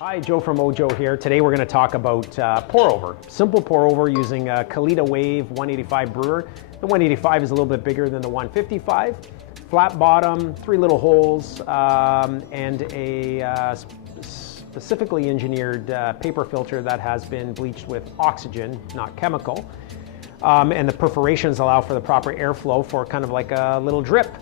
Hi, Joe from Mojo here. Today we're going to talk about pour over. Simple pour over using a Kalita Wave 185 brewer. The 185 is a little bit bigger than the 155. Flat bottom, 3 little holes, and a specifically engineered paper filter that has been bleached with oxygen, not chemical. And the perforations allow for the proper airflow for kind of like a little drip.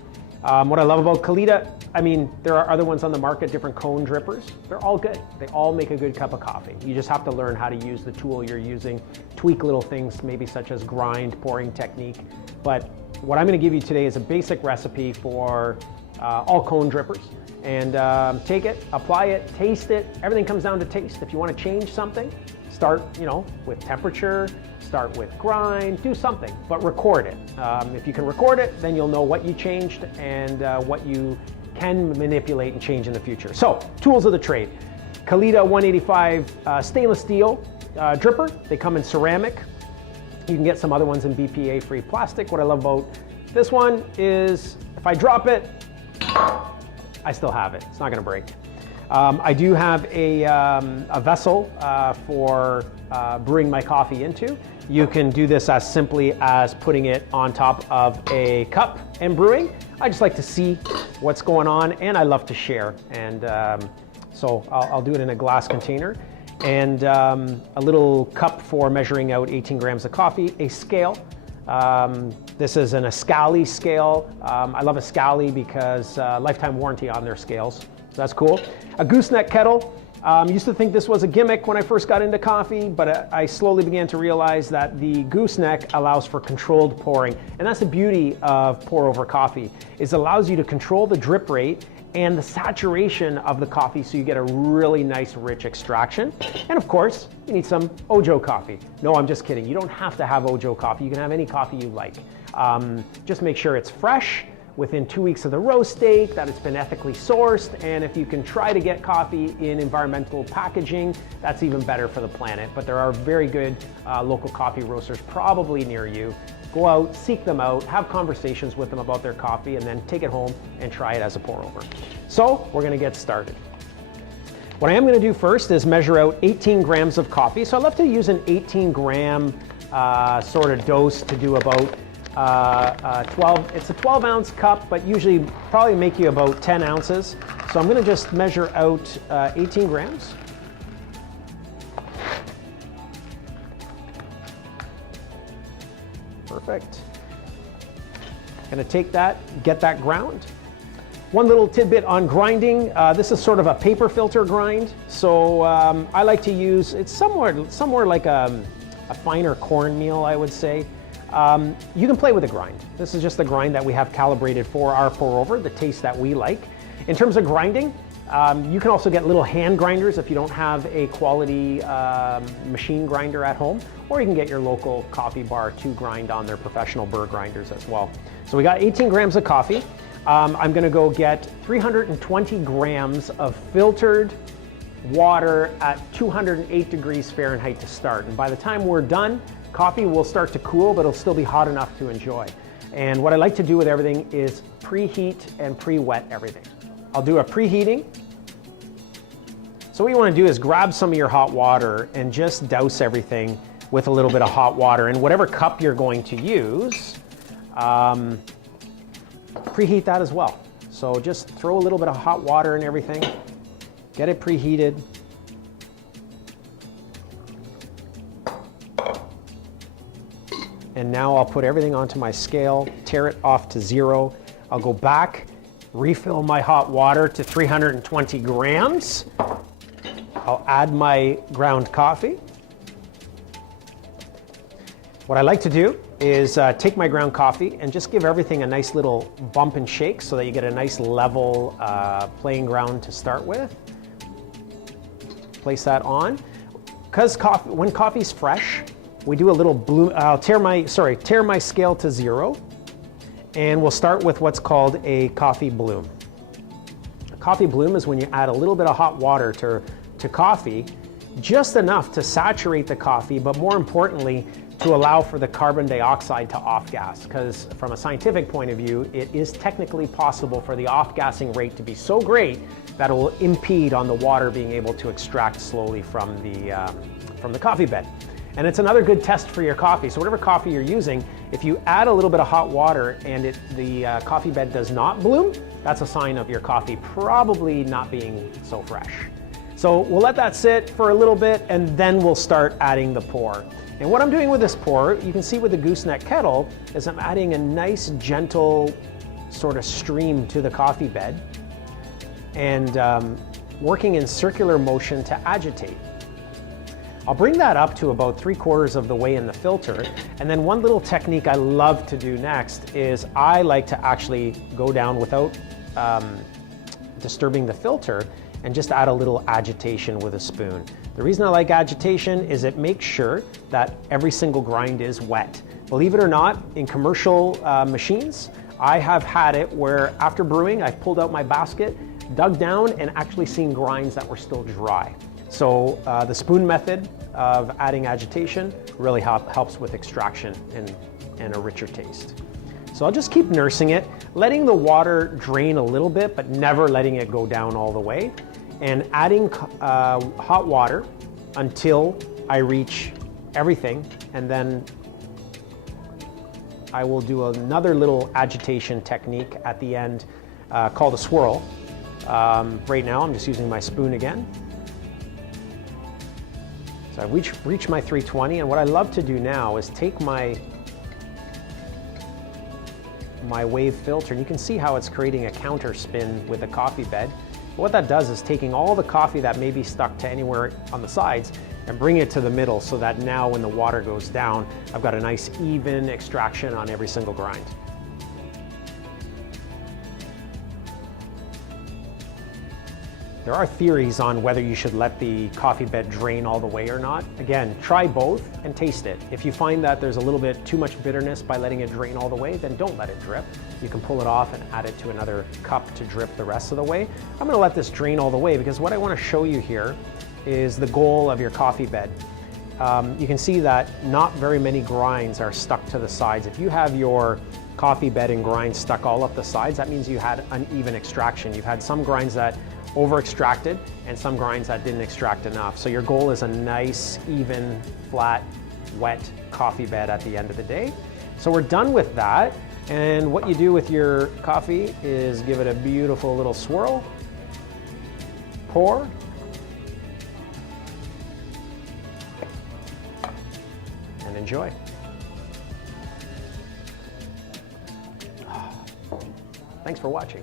What I love about Kalita, I mean, there are other ones on the market, different cone drippers. They're all good. They all make a good cup of coffee. You just have to learn how to use the tool you're using, tweak little things, maybe such as grind, pouring technique. But what I'm going to give you today is a basic recipe for all cone drippers. And take it, apply it, taste it. Everything comes down to taste. If you want to change something, start, with temperature, start with grind, do something, but record it. If you can record it, then you'll know what you changed and what you can manipulate and change in the future. So, tools of the trade. Kalita 185 stainless steel dripper. They come in ceramic. You can get some other ones in BPA-free plastic. What I love about this one is if I drop it, I still have it. It's not gonna break. I do have a vessel for brewing my coffee into. You can do this as simply as putting it on top of a cup and brewing. I just like to see what's going on, and I love to share. And so I'll do it in a glass container. And a little cup for measuring out 18 grams of coffee, a scale. This is an Ascali scale. I love Ascali because lifetime warranty on their scales. So that's cool. A gooseneck kettle. Used to think this was a gimmick when I first got into coffee, but I slowly began to realize that the gooseneck allows for controlled pouring. And that's the beauty of pour over coffee, is it allows you to control the drip rate and the saturation of the coffee so you get a really nice rich extraction. And of course, you need some Ojo coffee. No, I'm just kidding. You don't have to have Ojo coffee. You can have any coffee you like. Just make sure it's fresh, within 2 weeks of the roast date, that it's been ethically sourced, and if you can try to get coffee in environmental packaging, that's even better for the planet. But there are very good local coffee roasters probably near you. Go out, seek them out, have conversations with them about their coffee, and then take it home and try it as a pour over. So we're gonna get started. What I am gonna do first is measure out 18 grams of coffee. So I love to use an 18 gram sort of dose to do about it's a 12 ounce cup, but usually probably make you about 10 ounces. So I'm gonna just measure out 18 grams. Perfect. Gonna take that, get that ground. One little tidbit on grinding. This is sort of a paper filter grind. So I like to use, it's somewhere like a finer cornmeal, I would say. You can play with the grind. This is just the grind that we have calibrated for our pour over, the taste that we like. In terms of grinding, you can also get little hand grinders if you don't have a quality machine grinder at home, or you can get your local coffee bar to grind on their professional burr grinders as well. So we got 18 grams of coffee. I'm gonna go get 320 grams of filtered water at 208 degrees Fahrenheit to start. And by the time we're done, coffee will start to cool, but it'll still be hot enough to enjoy. And what I like to do with everything is preheat and pre-wet everything. I'll do a preheating. So what you want to do is grab some of your hot water and just douse everything with a little bit of hot water. And whatever cup you're going to use, preheat that as well. So just throw a little bit of hot water in everything, get it preheated. And now I'll put everything onto my scale, tear it off to 0. I'll go back, refill my hot water to 320 grams. I'll add my ground coffee. What I like to do is take my ground coffee and just give everything a nice little bump and shake so that you get a nice level playing ground to start with. Place that on. Because when coffee's fresh, we do a little bloom. I'll tear my scale to 0, and we'll start with what's called a coffee bloom. A coffee bloom is when you add a little bit of hot water to coffee, just enough to saturate the coffee, but more importantly, to allow for the carbon dioxide to off-gas, because from a scientific point of view, it is technically possible for the off-gassing rate to be so great that will impede on the water being able to extract slowly from the coffee bed. And it's another good test for your coffee. So whatever coffee you're using, if you add a little bit of hot water and the coffee bed does not bloom, that's a sign of your coffee probably not being so fresh. So we'll let that sit for a little bit and then we'll start adding the pour. And what I'm doing with this pour, you can see with the gooseneck kettle, is I'm adding a nice gentle sort of stream to the coffee bed and working in circular motion to agitate. I'll bring that up to about 3/4 of the way in the filter. And then one little technique I love to do next is I like to actually go down without disturbing the filter and just add a little agitation with a spoon. The reason I like agitation is it makes sure that every single grind is wet. Believe it or not, in commercial machines, I have had it where after brewing, I pulled out my basket, dug down, and actually seen grinds that were still dry. So the spoon method of adding agitation really helps with extraction and a richer taste. So I'll just keep nursing it, letting the water drain a little bit, but never letting it go down all the way, and adding hot water until I reach everything, and then I will do another little agitation technique at the end called a swirl. Right now I'm just using my spoon again. So I've reached my 320, and what I love to do now is take my wave filter, and you can see how it's creating a counter spin with the coffee bed. But what that does is taking all the coffee that may be stuck to anywhere on the sides and bring it to the middle so that now when the water goes down, I've got a nice even extraction on every single grind. There are theories on whether you should let the coffee bed drain all the way or not. Again, try both and taste it. If you find that there's a little bit too much bitterness by letting it drain all the way, then don't let it drip. You can pull it off and add it to another cup to drip the rest of the way. I'm gonna let this drain all the way because what I wanna show you here is the goal of your coffee bed. You can see that not very many grinds are stuck to the sides. If you have your coffee bed and grinds stuck all up the sides, that means you had uneven extraction. You've had some grinds that over extracted and some grinds that didn't extract enough. So your goal is a nice, even, flat, wet coffee bed at the end of the day. So we're done with that. And what you do with your coffee is give it a beautiful little swirl, pour, and enjoy. Thanks for watching.